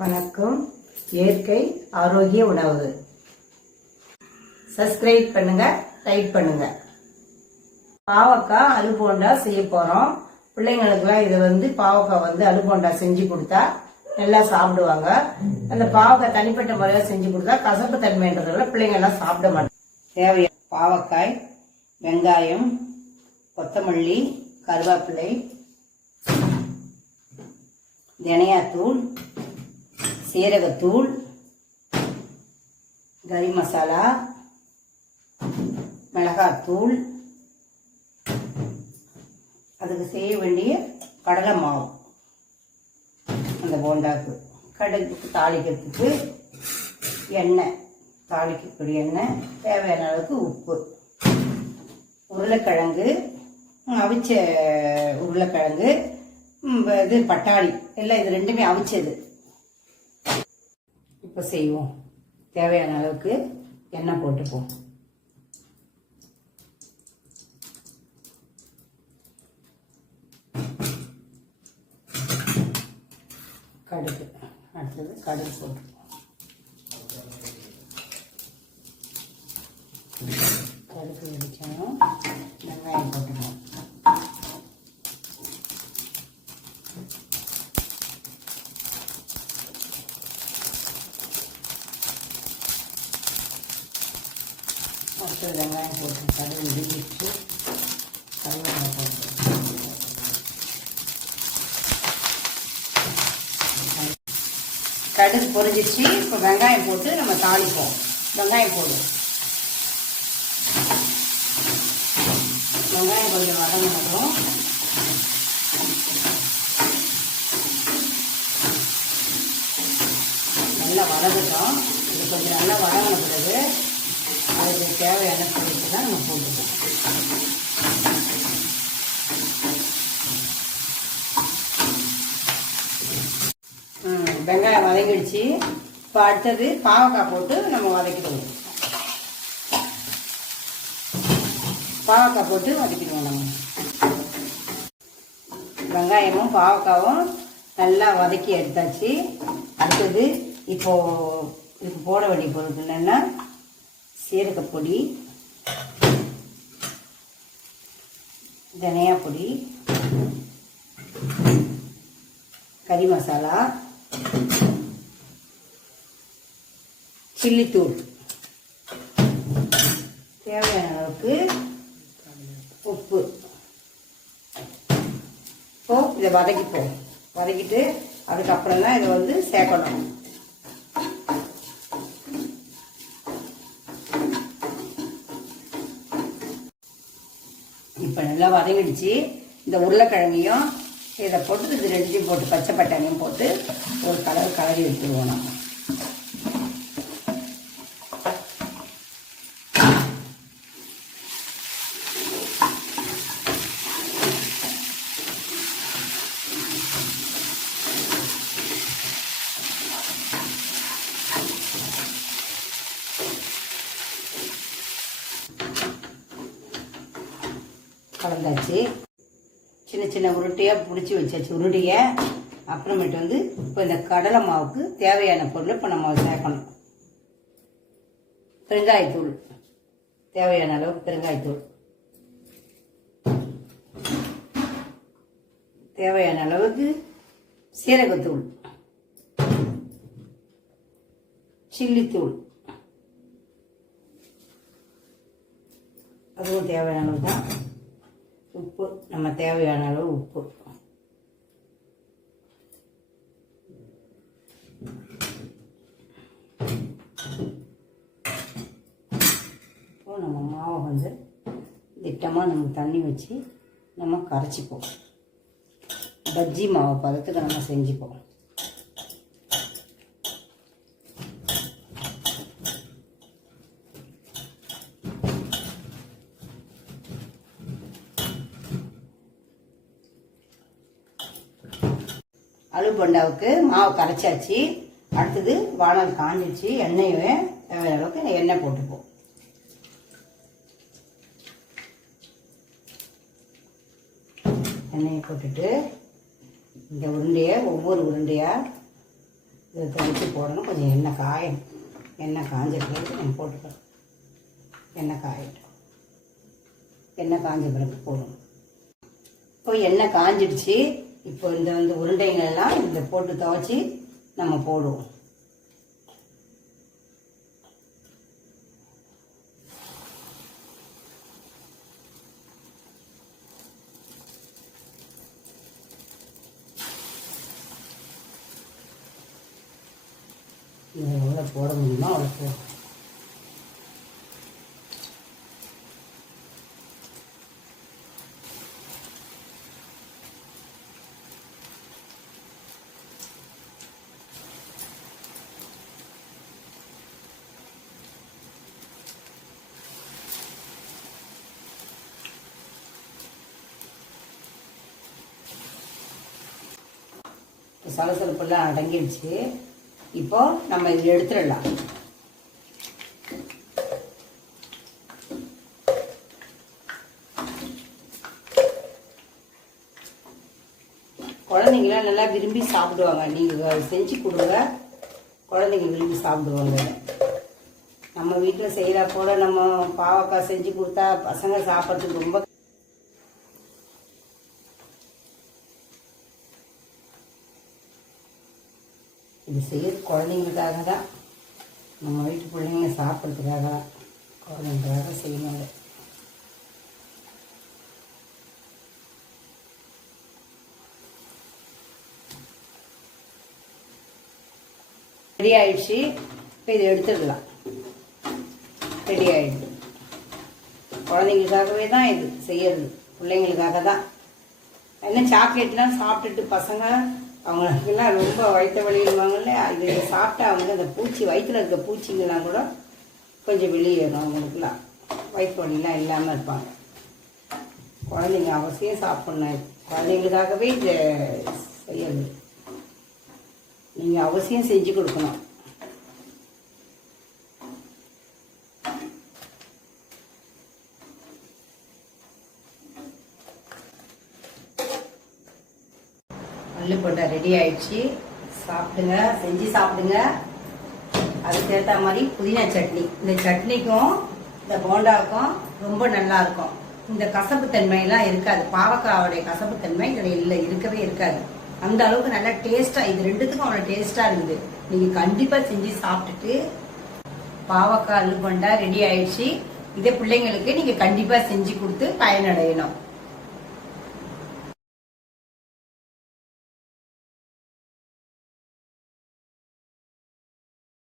வணக்கம். இயற்கை ஆரோக்கிய உணவு. சப்ஸ்கிரைப் பண்ணுங்க, லைக் பண்ணுங்க. பாவக்காய் அலுபோண்டா செய்ய போறோம். பிள்ளைங்களுக்குலாம் இதை பாவக்காய் அலுபோண்டா செஞ்சு கொடுத்தா நல்லா சாப்பிடுவாங்க. அந்த பாவக்காய் தனிப்பட்ட முறையாக செஞ்சு கொடுத்தா கசப்பு தன்மைன்றதுல பிள்ளைங்க எல்லாம் சாப்பிட மாட்டாங்க. தேவையான பாவக்காய், வெங்காயம், கொத்தமல்லி, கருவேப்பிலை, தனியாத்தூள், சீரகத்தூள், கறி மசாலா, மிளகாத்தூள், அதுக்கு செய்ய வேண்டிய கடலை மாவு, அந்த போண்டாக்கு கடுகுக்கு தாளிக்கிறதுக்கு எண்ணெய், தாளிக்கக்கூடிய எண்ணெய், தேவையான அளவுக்கு உப்பு, உருளைக்கிழங்கு, அவிச்ச உருளைக்கிழங்கு, இது பட்டாணி எல்லாம், இது ரெண்டுமே அவிச்சது. இப்போ செய்வோம். தேவையான அளவுக்கு எண்ணெய் போட்டுப்போம். கடுகு, அடுத்தது கடுகு போட்டுப்போம். கடுகு வெடிச்சாலும் வெங்காயம் போட்டுப்போம். அடுத்தது வெங்காயம் போட்டு கடுகு வெடிச்சு கருவேப்பிலை போட்டு கடுகு பொரிஞ்சிச்சு. இப்போ வெங்காயம் போட்டு நம்ம தாளிப்போம். வெங்காயம் போடுவோம். வெங்காயம் கொஞ்சம் வதங்கினதும் நல்லா வதங்கட்டும். இது கொஞ்சம் நல்லா வதங்கின பிறகு அதுக்கு தேவையான பொருட்கள் தான் நம்ம போட்டுப்போம். வெங்காயம் வதங்கிடுச்சு. இப்போ அடுத்தது பாவக்காய் போட்டு நம்ம வதக்கிடுவோம். பாவக்காய் போட்டு வதக்கிடுவோம். நம்ம வெங்காயமும் பாவக்காவும் நல்லா வதக்கி எடுத்தாச்சு. அடுத்தது இப்போ இதுக்கு போட வேண்டிய பொருட்கள் என்னென்னா சீரகப்பொடி, தனியா பொடி, கறி மசாலா, சில்லித்தூள், தேவையான அளவுக்கு உப்பு. இப்போ இதை வதக்கிப்போம். வதக்கிட்டு அதுக்கப்புறம் தான் இதை சேர்க்கணும். இப்போ நல்லா வதங்கிடுச்சு. இந்த உருளைக்கிழங்கையும் இதை போட்டு இது ரெண்டையும் போட்டு பச்சை பட்டாணியும் போட்டு ஒரு கலரி எடுத்துருவோம். நம்ம கலந்தாச்சு. சின்ன சின்ன உருட்டையாக பிடிச்சி வச்சாச்சு உருட்டையை. அப்புறமேட்டு இப்போ இந்த கடலை மாவுக்கு தேவையான பொருள் இப்போ நம்ம சேர்க்கணும். பெருங்காயத்தூள், தேவையான அளவுக்கு பெருங்காயத்தூள், தேவையான அளவுக்கு சீரகத்தூள், சில்லித்தூள், அதுவும் தேவையான அளவு தான். உப்பு, நம்ம தேவையான அளவு உப்பு. இப்போ நம்ம மாவை திட்டமாக நம்ம தண்ணி வச்சு நம்ம கரைச்சிப்போம். பஜ்ஜி மாவு பதத்துக்கு நம்ம செஞ்சுப்போம். அலுபோண்டாவுக்கு மாவு கரைச்சாச்சு. அடுத்தது வானல் காஞ்சிச்சு. எண்ணெயை தேவையான அளவுக்கு எண்ணெய் போட்டுப்போம். எண்ணெயை போட்டுட்டு இந்த உருண்டையை ஒவ்வொரு உருண்டையாக இதை தெளித்து போடணும். கொஞ்சம் எண்ணெய் காயணும். எண்ணெய் காஞ்ச பிறகு நம்ம போட்டுக்கலாம். எண்ணெய் காயட்டும். எண்ணெய் காஞ்ச பிறகு போடணும். இப்போ எண்ணெய் காஞ்சிடுச்சு. இப்போ இந்த உருண்டைகள் எல்லாம் இதில் போட்டு துவைச்சி நம்ம போடுவோம். எவ்வளோ போட முடியுமோ அவ்வளோ போடும். சலசலப்பெல்லாம் அடங்கிடுச்சு. இப்போ நம்ம இதில் எடுத்துடலாம். குழந்தைங்களாம் நல்லா விரும்பி சாப்பிடுவாங்க. நீங்கள் செஞ்சு கொடுங்க, குழந்தைங்க விரும்பி சாப்பிடுவாங்க. நம்ம வீட்டில் செய்கிற போல நம்ம பாவக்காய் செஞ்சு கொடுத்தா பசங்க சாப்பிட்றதுக்கு ரொம்ப இது செய்யறது குழந்தைங்களுக்காக தான். நம்ம வீட்டு பிள்ளைங்க சாப்பிட்றதுக்காக தான், குழந்தைங்களுக்காக செய்யணும். ரெடி ஆயிடுச்சு. இப்போ இதை எடுத்துடலாம். ரெடி ஆயிடுச்சு. குழந்தைங்களுக்காகவே தான் இது செய்யறது, பிள்ளைங்களுக்காக தான். என்ன சாக்லேட்லாம் சாப்பிட்டுட்டு பசங்க அவங்களுக்கெல்லாம் ரொம்ப வயிற்று வலிடுவாங்கல்ல, இது சாப்பிட்டா அவங்க அந்த பூச்சி வயிற்றுல இருக்க பூச்சிங்கெல்லாம் கூட கொஞ்சம் வெளியேறும். அவங்களுக்குலாம் வயிற்று வலிலாம் இல்லாமல் இருப்பாங்க. குழந்தைங்க அவசியம் சாப்பிட்ணும். குழந்தைங்களுக்காகவே இதை செய்யறது. நீங்கள் அவசியம் செஞ்சு கொடுக்கணும். மல்லி போட்டா ரெடி ஆயிடுச்சு. சாப்பிடுங்க, செஞ்சு சாப்பிடுங்க. அதுக்கு ஏற்ற மாதிரி புதினா சட்னி. இந்த சட்னிக்கும் இந்த போண்டாவுக்கும் ரொம்ப நல்லா இருக்கும். இந்த கசப்பு தன்மையெல்லாம் இருக்காது. பாவக்காவுடைய கசப்பு தன்மை இதில் இல்லை, இருக்கவே இருக்காது. அந்த அளவுக்கு நல்லா டேஸ்டா, இது ரெண்டுத்துக்கும் அவ்வளோ டேஸ்டா இருக்குது. நீங்க கண்டிப்பா செஞ்சு சாப்பிட்டுட்டு பாவக்காய் அல்வா போண்டா ரெடி ஆயிடுச்சு. இதை பிள்ளைங்களுக்கு நீங்க கண்டிப்பா செஞ்சு கொடுத்து பயனடையணும்.